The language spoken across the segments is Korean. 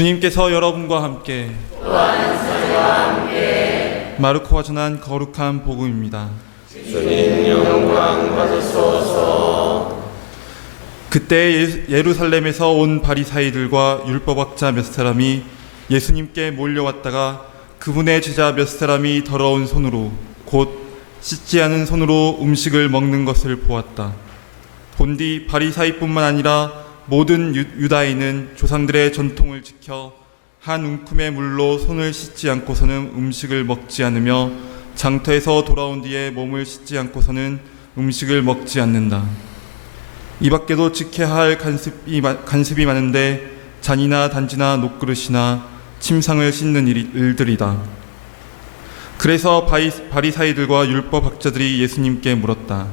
주님께서 여러분과 함께 마르코가 전한 거룩한 복음입니다. 주님 영광 받으소서. 그때 예루살렘에서 온 바리사이들과 율법학자 몇 사람이 예수님께 몰려왔다가 그분의 제자 몇 사람이 더러운 손으로 곧 씻지 않은 손으로 음식을 먹는 것을 보았다. 본디 바리사이뿐만 아니라 모든 유다인은 조상들의 전통을 지켜 한 움큼의 물로 손을 씻지 않고서는 음식을 먹지 않으며 장터에서 돌아온 뒤에 몸을 씻지 않고서는 음식을 먹지 않는다. 이 밖에도 지켜야 할 간습이 많은데 잔이나 단지나 녹그릇이나 침상을 씻는 일들이다. 그래서 바리사이들과 율법학자들이 예수님께 물었다.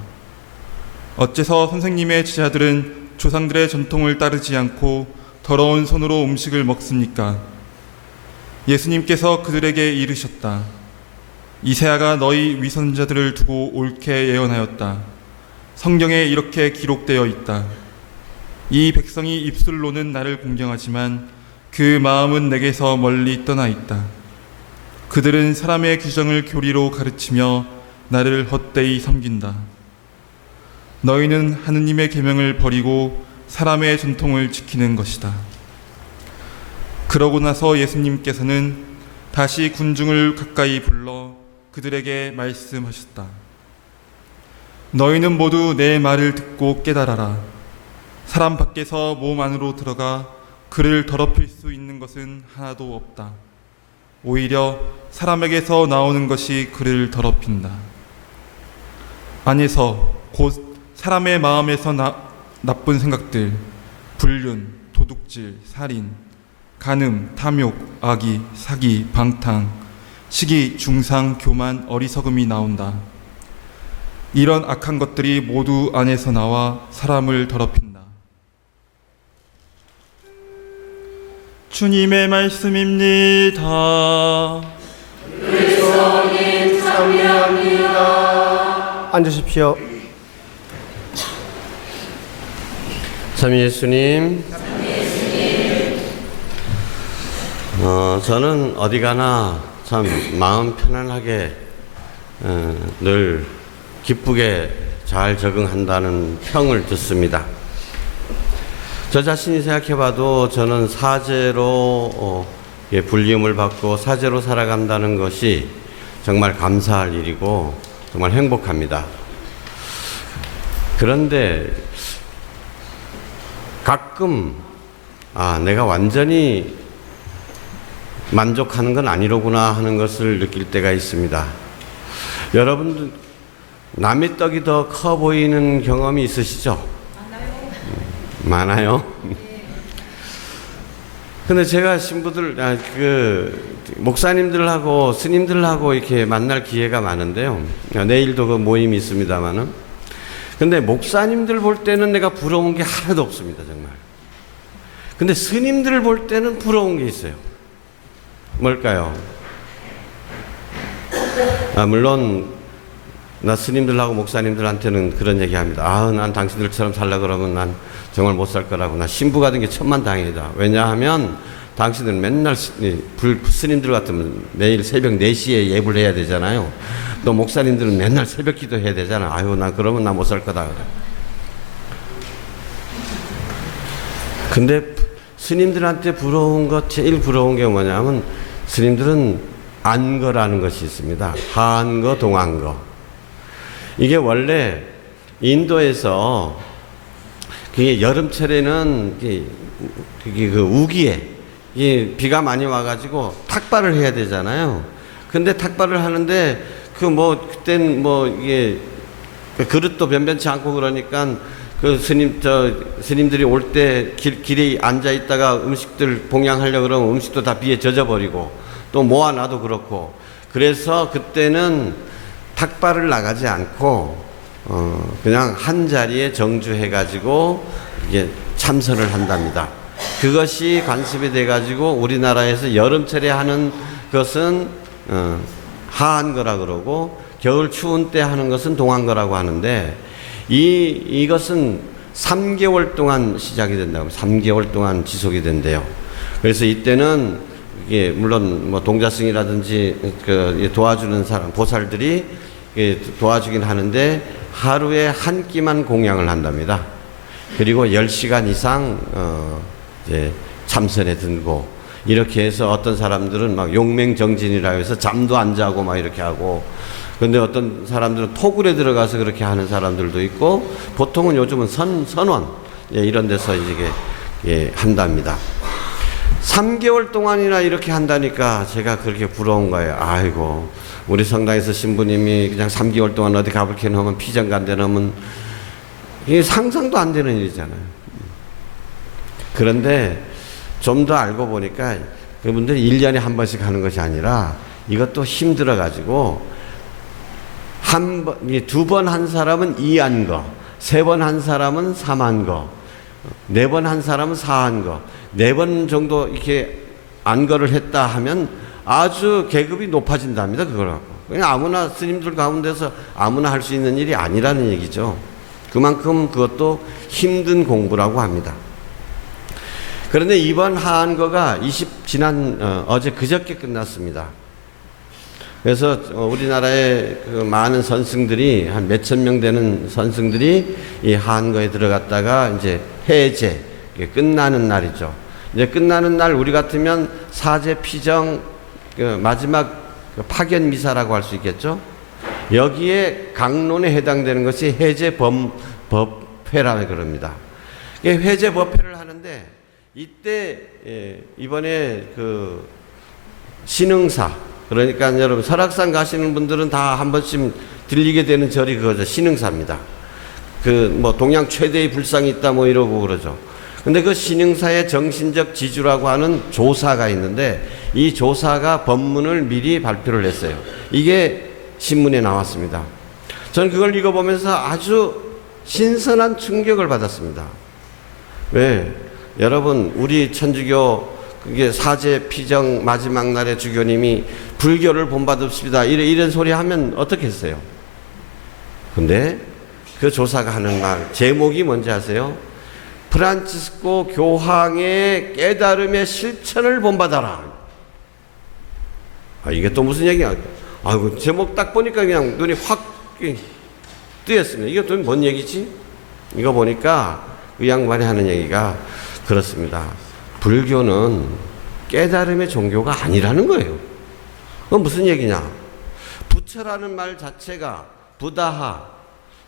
어째서 선생님의 제자들은 조상들의 전통을 따르지 않고 더러운 손으로 음식을 먹습니까? 예수님께서 그들에게 이르셨다. 이사야가 너희 위선자들을 두고 옳게 예언하였다. 성경에 이렇게 기록되어 있다. 이 백성이 입술로는 나를 공경하지만 그 마음은 내게서 멀리 떠나 있다. 그들은 사람의 규정을 교리로 가르치며 나를 헛되이 섬긴다. 너희는 하느님의 계명을 버리고 사람의 전통을 지키는 것이다. 그러고 나서 예수님께서는 다시 군중을 가까이 불러 그들에게 말씀하셨다. 너희는 모두 내 말을 듣고 깨달아라. 사람 밖에서 몸 안으로 들어가 그를 더럽힐 수 있는 것은 하나도 없다. 오히려 사람에게서 나오는 것이 그를 더럽힌다. 안에서 곧 사람의 마음에서 나쁜 생각들, 불륜, 도둑질, 살인, 간음, 탐욕, 악의, 사기, 방탕, 시기, 중상, 교만, 어리석음이 나온다. 이런 악한 것들이 모두 안에서 나와 사람을 더럽힌다. 주님의 말씀입니다. 그리스도님 참여합니다. 앉으십시오. 참 예수님. 저는 어디 가나 참 마음 편안하게 늘 기쁘게 잘 적응한다는 평을 듣습니다. 저 자신이 생각해봐도 저는 사제로 불림을 받고 사제로 살아간다는 것이 정말 감사할 일이고 정말 행복합니다. 그런데 가끔 내가 완전히 만족하는 건 아니로구나 하는 것을 느낄 때가 있습니다. 여러분들 남의 떡이 더 커 보이는 경험이 있으시죠? 많아요? 근데 제가 신부들, 목사님들하고 스님들하고 이렇게 만날 기회가 많은데요. 내일도 그 모임이 있습니다만은. 근데 목사님들 볼 때는 내가 부러운 게 하나도 없습니다, 정말. 근데 스님들을 볼 때는 부러운 게 있어요. 뭘까요? 물론, 나 스님들하고 목사님들한테는 그런 얘기 합니다. 난 당신들처럼 살라 그러면 난 정말 못 살 거라고. 나 신부가 된 게 천만다행이다. 왜냐하면 당신들은 맨날 스님들 같으면 매일 새벽 4시에 예불 해야 되잖아요. 또 목사님들은 맨날 새벽 기도 해야 되잖아. 난 그러면 나 못 살 거다. 그래. 근데 스님들한테 제일 부러운 게 뭐냐면 스님들은 안거라는 것이 있습니다. 한거, 동안거. 이게 원래 인도에서 그게 여름철에는 그게 그 우기에 비가 많이 와가지고 탁발을 해야 되잖아요. 근데 탁발을 하는데 그땐 이게 그릇도 변변치 않고 그러니까 스님들이 올 때 길에 앉아 있다가 음식들 봉양하려고 그러면 음식도 다 비에 젖어버리고 또 모아놔도 그렇고 그래서 그때는 탁발을 나가지 않고 그냥 한 자리에 정주해가지고 이게 참선을 한답니다. 그것이 관습이 돼가지고 우리나라에서 여름철에 하는 것은 하한거라 그러고 겨울 추운 때 하는 것은 동안거라고 하는데 이것은 3개월 동안 시작이 된다고 3개월 동안 지속이 된대요. 그래서 이때는 이게 물론 뭐 동자승이라든지 그 도와주는 사람 보살들이 도와주긴 하는데 하루에 한 끼만 공양을 한답니다. 그리고 10시간 이상 이제 참선에 들고 이렇게 해서 어떤 사람들은 막 용맹정진이라 해서 잠도 안 자고 막 이렇게 하고, 근데 어떤 사람들은 토굴에 들어가서 그렇게 하는 사람들도 있고, 보통은 요즘은 선원 이런 데서 이게 한답니다. 3개월 동안이나 이렇게 한다니까 제가 그렇게 부러운 거예요. 아이고, 우리 성당에서 신부님이 그냥 3개월 동안 어디 가볼게 놓으면 피정 간데 놓으면 이게 상상도 안 되는 일이잖아요. 그런데 좀 더 알고 보니까 그분들이 1년에 한 번씩 하는 것이 아니라 이것도 힘들어 가지고 두 번 한 사람은 2한 거, 3번 한 사람은 3한 거, 4번 한 사람은 4한 거, 4번 정도 이렇게 안거를 했다 하면 아주 계급이 높아진답니다. 그걸 갖고. 그냥 아무나 스님들 가운데서 아무나 할 수 있는 일이 아니라는 얘기죠. 그만큼 그것도 힘든 공부라고 합니다. 그런데 이번 하한거가 어제 그저께 끝났습니다. 그래서 우리나라의 그 많은 선승들이 한 몇천 명 되는 선승들이 이 하한거에 들어갔다가 이제 해제 끝나는 날이죠. 이제 끝나는 날 우리 같으면 사제 피정 마지막 파견 미사라고 할 수 있겠죠. 여기에 강론에 해당되는 것이 해제 법회라고 그럽니다. 해제 법회를 하는데 이때 이번에 그 신흥사, 그러니까 여러분 설악산 가시는 분들은 다 한 번쯤 들리게 되는 절이 그거죠. 신흥사입니다. 그 뭐 동양 최대의 불상이 있다 뭐 이러고 그러죠. 근데 그 신흥사의 정신적 지주라고 하는 조사가 있는데 이 조사가 법문을 미리 발표를 했어요. 이게 신문에 나왔습니다. 저는 그걸 읽어보면서 아주 신선한 충격을 받았습니다. 왜? 여러분, 우리 천주교 그게 사제 피정 마지막 날에 주교님이 불교를 본받읍시다 이런 소리 하면 어떻겠어요? 근데 그 조사가 하는 말 제목이 뭔지 아세요? 프란치스코 교황의 깨달음의 실천을 본받아라. 이게 또 무슨 얘기야? 아이고, 제목 딱 보니까 그냥 눈이 확 뜨였습니다. 이게 또 뭔 얘기지? 이거 보니까 그 양반이 하는 얘기가 그렇습니다. 불교는 깨달음의 종교가 아니라는 거예요. 그건 무슨 얘기냐? 부처라는 말 자체가 부다하,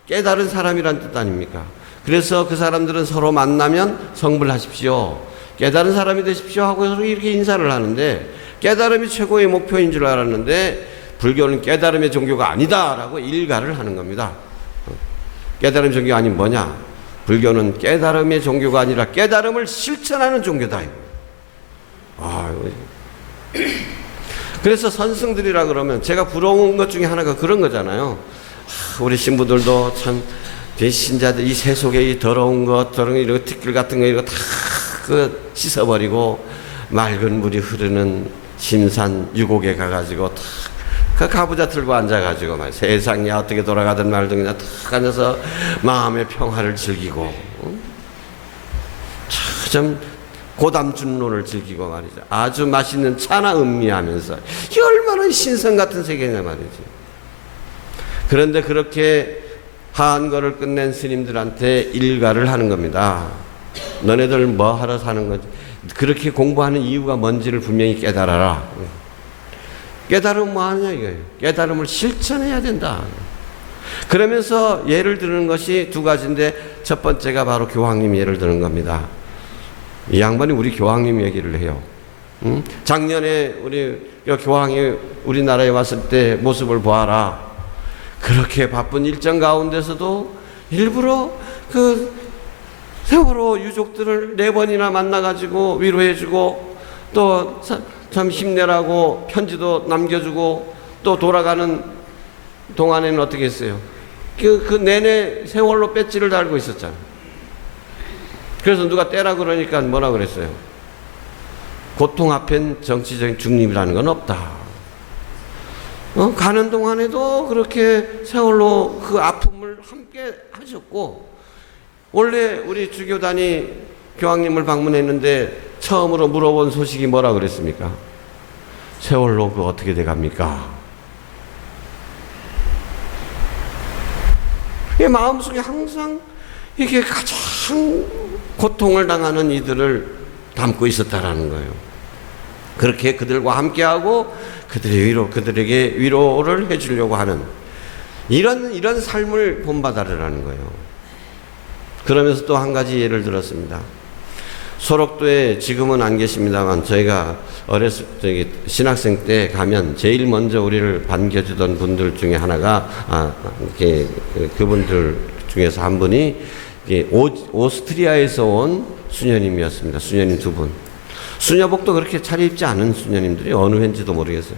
깨달은 사람이란 뜻 아닙니까? 그래서 그 사람들은 서로 만나면 성불하십시오, 깨달은 사람이 되십시오 하고 이렇게 인사를 하는데 깨달음이 최고의 목표인 줄 알았는데 불교는 깨달음의 종교가 아니다라고 일가를 하는 겁니다. 깨달음 종교 아닌 뭐냐? 불교는 깨달음의 종교가 아니라 깨달음을 실천하는 종교다. 그래서 선승들이라 그러면 제가 부러운 것 중에 하나가 그런 거잖아요. 우리 신부들도 참 신자들 이 세속의 이 더러운 것, 이런 티끌 같은 거 이거 다 그 씻어버리고 맑은 물이 흐르는 심산 유곡에 가가지고 다 그 가부좌 들고 앉아가지고 막 세상이 어떻게 돌아가든 말든 그냥 탁 앉아서 마음의 평화를 즐기고 참 고담준론을 즐기고 말이죠. 아주 맛있는 차나 음미하면서 이 얼마나 신성 같은 세계냐 말이지. 그런데 그렇게 하한거를 끝낸 스님들한테 일가를 하는 겁니다. 너네들 뭐 하러 사는 거지? 그렇게 공부하는 이유가 뭔지를 분명히 깨달아라. 깨달으면 뭐 하냐 이거예요. 깨달음을 실천해야 된다. 그러면서 예를 드는 것이 두 가지인데 첫 번째가 바로 교황님 예를 드는 겁니다. 이 양반이 우리 교황님 얘기를 해요. 작년에 우리 교황이 우리나라에 왔을 때 모습을 보아라. 그렇게 바쁜 일정 가운데서도 일부러 그 세월호 유족들을 4번이나 만나가지고 위로해주고 또 참 힘내라고 편지도 남겨주고 또 돌아가는 동안에는 어떻게 했어요? 그 내내 세월호 배지를 달고 있었잖아요. 그래서 누가 떼라 그러니까 뭐라 그랬어요? 고통 앞엔 정치적인 중립이라는 건 없다. 가는 동안에도 그렇게 세월호 그 아픔을 함께 하셨고, 원래 우리 주교단이 교황님을 방문했는데 처음으로 물어본 소식이 뭐라 그랬습니까? 세월호 그 어떻게 돼갑니까? 이 마음속에 항상 이게 가장 고통을 당하는 이들을 담고 있었다라는 거예요. 그렇게 그들과 함께하고 그들에게 위로를 해주려고 하는 이런 삶을 본받아라는 거예요. 그러면서 또 한 가지 예를 들었습니다. 소록도에 지금은 안 계십니다만 저희가 어렸을 때 신학생 때 가면 제일 먼저 우리를 반겨주던 분들 중에 하나가 그분들 중에서 한 분이 오스트리아에서 온 수녀님이었습니다. 수녀님 두 분. 수녀복도 그렇게 차려입지 않은 수녀님들이 어느 회인지도 모르겠어요.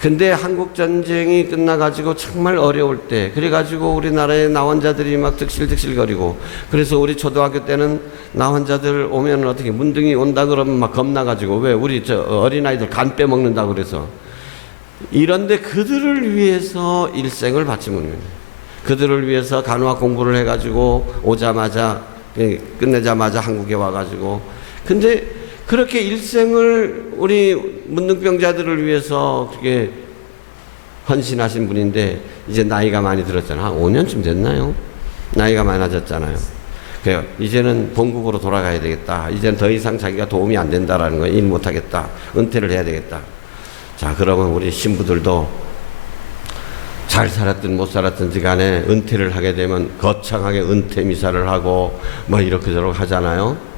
근데 한국 전쟁이 끝나가지고 정말 어려울 때, 그래가지고 우리나라의 나환자들이 막 득실득실거리고, 그래서 우리 초등학교 때는 나환자들 오면 어떻게 문둥이 온다 그러면 막 겁나가지고, 왜 우리 어린아이들 간 빼먹는다 그래서. 이런데 그들을 위해서 일생을 바치는 거예요. 그들을 위해서 간호학 공부를 해가지고 오자마자 끝내자마자 한국에 와가지고, 근데 그렇게 일생을 우리 문둥병자들을 위해서 그렇게 헌신하신 분인데 이제 나이가 많이 들었잖아요. 한 5년쯤 됐나요? 나이가 많아졌잖아요. 그래요. 이제는 본국으로 돌아가야 되겠다. 이제는 더 이상 자기가 도움이 안 된다라는 거예요. 일 못하겠다. 은퇴를 해야 되겠다. 자, 그러면 우리 신부들도 잘 살았든 못 살았든지 간에 은퇴를 하게 되면 거창하게 은퇴 미사를 하고 뭐 이렇게 저렇게 하잖아요.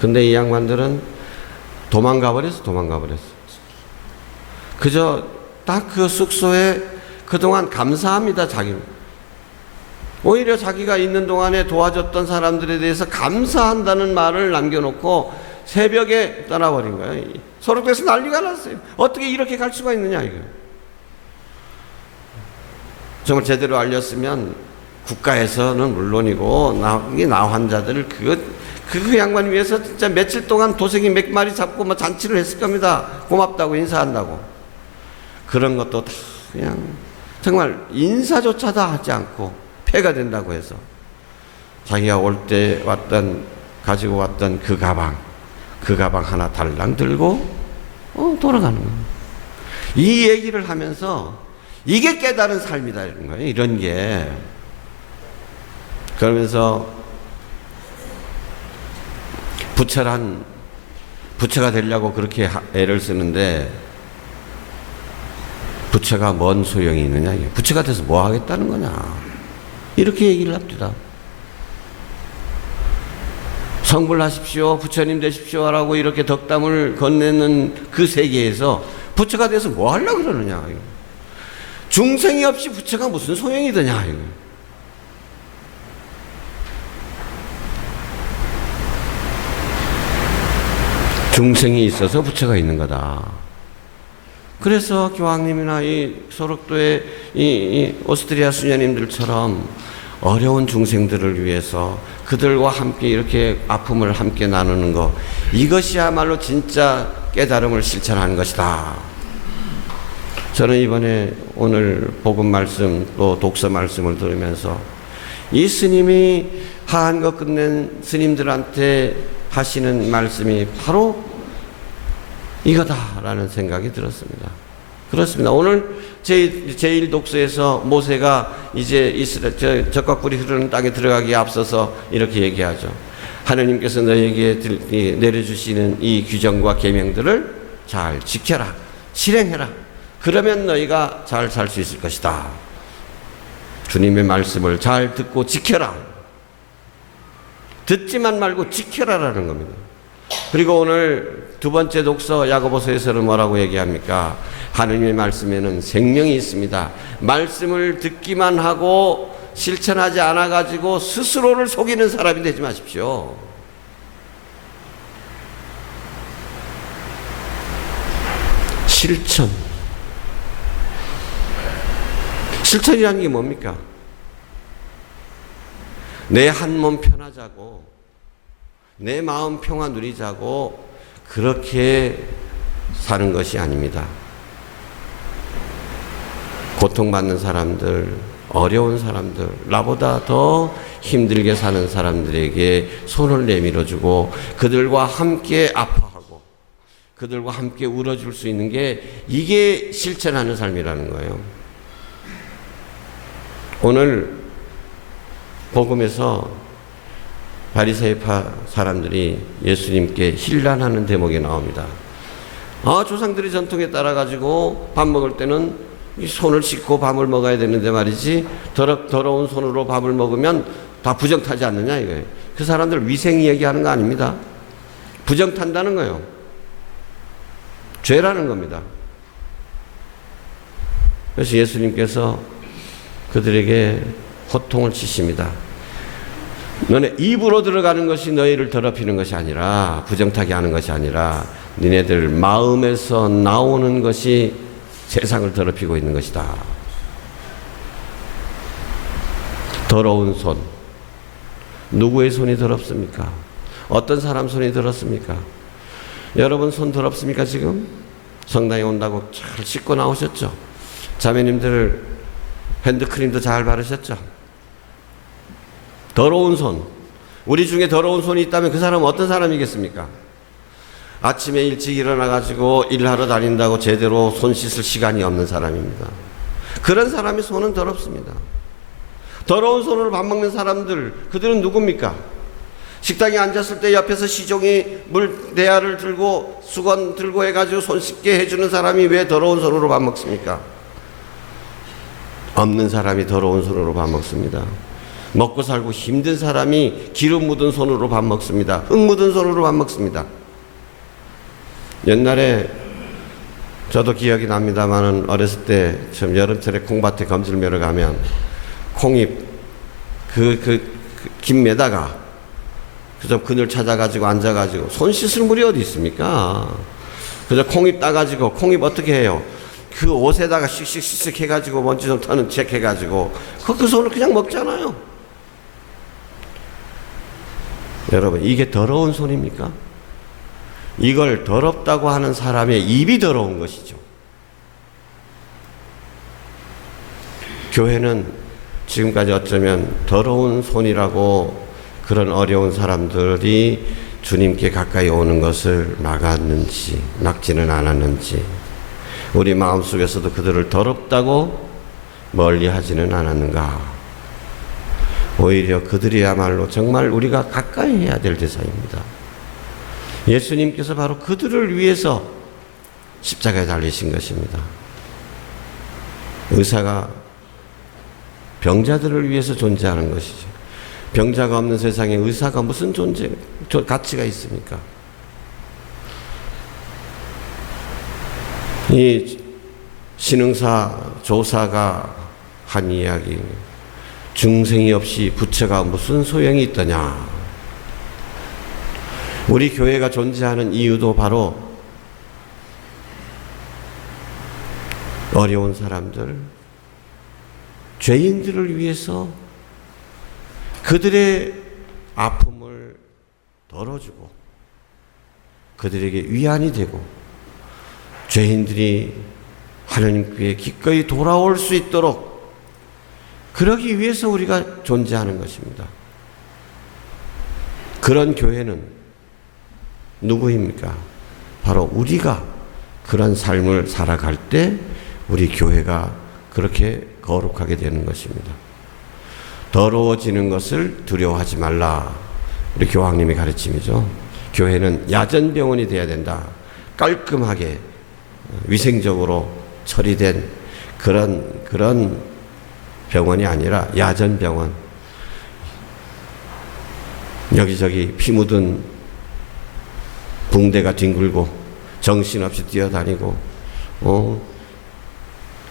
근데 이 양반들은 도망가 버렸어. 그저 딱 그 숙소에 그동안 감사합니다. 자기 오히려 자기가 있는 동안에 도와줬던 사람들에 대해서 감사한다는 말을 남겨놓고 새벽에 떠나버린 거예요. 소록도에서 난리가 났어요. 어떻게 이렇게 갈 수가 있느냐 이거. 정말 제대로 알렸으면 국가에서는 물론이고 나 환자들을 그 양반 위해서 진짜 며칠 동안 도색이 몇 마리 잡고 뭐 잔치를 했을 겁니다. 고맙다고 인사한다고. 그런 것도 다 그냥 정말 인사조차도 하지 않고 폐가 된다고 해서 자기가 올 때 가지고 왔던 그 가방 하나 달랑 들고 돌아가는 거예요. 이 얘기를 하면서 이게 깨달은 삶이다 이런 거예요. 이런 게. 그러면서 부처가 되려고 그렇게 애를 쓰는데 부처가 뭔 소용이 있느냐. 부처가 돼서 뭐 하겠다는 거냐. 이렇게 얘기를 합니다. 성불하십시오. 부처님 되십시오. 라고 이렇게 덕담을 건네는 그 세계에서 부처가 돼서 뭐 하려고 그러느냐. 중생이 없이 부처가 무슨 소용이 되냐. 중생이 있어서 부처가 있는 거다. 그래서 교황님이나 이 소록도의 이 오스트리아 수녀님들처럼 어려운 중생들을 위해서 그들과 함께 이렇게 아픔을 함께 나누는 것, 이것이야말로 진짜 깨달음을 실천하는 것이다. 저는 이번에 오늘 복음 말씀 또 독서 말씀을 들으면서 이 스님이 한거 끝낸 스님들한테 하시는 말씀이 바로 이거다라는 생각이 들었습니다. 그렇습니다. 오늘 제1 독서에서 모세가 이제 적각불이 흐르는 땅에 들어가기에 앞서서 이렇게 얘기하죠. 하느님께서 너에게 내려주시는 이 규정과 계명들을 잘 지켜라. 실행해라. 그러면 너희가 잘 살 수 있을 것이다. 주님의 말씀을 잘 듣고 지켜라. 듣지만 말고 지켜라라는 겁니다. 그리고 오늘 두 번째 독서 야고보서에서는 뭐라고 얘기합니까? 하느님의 말씀에는 생명이 있습니다. 말씀을 듣기만 하고 실천하지 않아 가지고 스스로를 속이는 사람이 되지 마십시오. 실천이라는 게 뭡니까? 내 한 몸 편하자고, 내 마음 평화 누리자고 그렇게 사는 것이 아닙니다. 고통받는 사람들, 어려운 사람들, 나보다 더 힘들게 사는 사람들에게 손을 내밀어주고 그들과 함께 아파하고 그들과 함께 울어줄 수 있는 게 이게 실천하는 삶이라는 거예요. 오늘 복음에서 바리새파 사람들이 예수님께 힐난하는 대목이 나옵니다. 조상들의 전통에 따라 가지고 밥 먹을 때는 이 손을 씻고 밥을 먹어야 되는데 말이지 더러운 손으로 밥을 먹으면 다 부정 타지 않느냐 이거예요. 그 사람들 위생 얘기하는 거 아닙니다. 부정 탄다는 거예요. 죄라는 겁니다. 그래서 예수님께서 그들에게 호통을 치십니다. 너네 입으로 들어가는 것이 너희를 더럽히는 것이 아니라 부정타게 하는 것이 아니라 너네들 마음에서 나오는 것이 세상을 더럽히고 있는 것이다. 더러운 손. 누구의 손이 더럽습니까? 어떤 사람 손이 더럽습니까? 여러분 손 더럽습니까 지금? 성당에 온다고 잘 씻고 나오셨죠? 자매님들 핸드크림도 잘 바르셨죠? 더러운 손. 우리 중에 더러운 손이 있다면 그 사람은 어떤 사람이겠습니까? 아침에 일찍 일어나가지고 일하러 다닌다고 제대로 손 씻을 시간이 없는 사람입니다. 그런 사람의 손은 더럽습니다. 더러운 손으로 밥 먹는 사람들, 그들은 누굽니까? 식당에 앉았을 때 옆에서 시종이 물 대야를 들고 수건 들고 해가지고 손 씻게 해주는 사람이 왜 더러운 손으로 밥 먹습니까? 없는 사람이 더러운 손으로 밥 먹습니다. 먹고 살고 힘든 사람이 기름 묻은 손으로 밥 먹습니다. 흙 묻은 손으로 밥 먹습니다. 옛날에 저도 기억이 납니다만은 어렸을 때 참 여름철에 콩밭에 검질 매러 가면 콩잎 김에다가 그저 그늘 찾아가지고 앉아가지고 손 씻을 물이 어디 있습니까? 그저 콩잎 따가지고 콩잎 어떻게 해요? 그 옷에다가 씩씩씩 해가지고 먼지 좀 터는 책 해가지고 그 손을 그냥 먹잖아요. 여러분 이게 더러운 손입니까? 이걸 더럽다고 하는 사람의 입이 더러운 것이죠. 교회는 지금까지 어쩌면 더러운 손이라고 그런 어려운 사람들이 주님께 가까이 오는 것을 막았는지 막지는 않았는지 우리 마음속에서도 그들을 더럽다고 멀리하지는 않았는가. 오히려 그들이야말로 정말 우리가 가까이 해야 될 대상입니다. 예수님께서 바로 그들을 위해서 십자가에 달리신 것입니다. 의사가 병자들을 위해서 존재하는 것이죠. 병자가 없는 세상에 의사가 무슨 가치가 있습니까? 이 신흥사 조사가 한 이야기, 중생이 없이 부처가 무슨 소용이 있더냐. 우리 교회가 존재하는 이유도 바로 어려운 사람들, 죄인들을 위해서 그들의 아픔을 덜어주고 그들에게 위안이 되고 죄인들이 하나님께 기꺼이 돌아올 수 있도록 그러기 위해서 우리가 존재하는 것입니다. 그런 교회는 누구입니까? 바로 우리가 그런 삶을 살아갈 때 우리 교회가 그렇게 거룩하게 되는 것입니다. 더러워지는 것을 두려워하지 말라. 우리 교황님의 가르침이죠. 교회는 야전병원이 되어야 된다. 깔끔하게 위생적으로 처리된 그런 병원이 아니라 야전병원. 여기저기 피 묻은 붕대가 뒹굴고 정신없이 뛰어다니고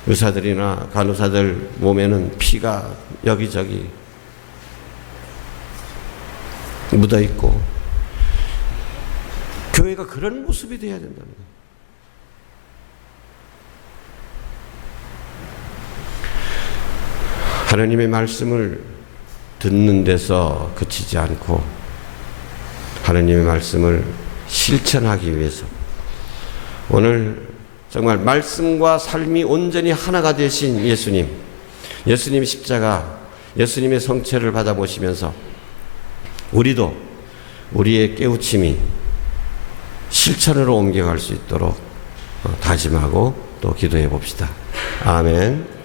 의사들이나 간호사들 몸에는 피가 여기저기 묻어있고 교회가 그런 모습이 되어야 된답니다. 하나님의 말씀을 듣는 데서 그치지 않고 하나님의 말씀을 실천하기 위해서 오늘 정말 말씀과 삶이 온전히 하나가 되신 예수님, 예수님 십자가, 예수님의 성체를 받아보시면서 우리도 우리의 깨우침이 실천으로 옮겨갈 수 있도록 다짐하고 또 기도해 봅시다. 아멘.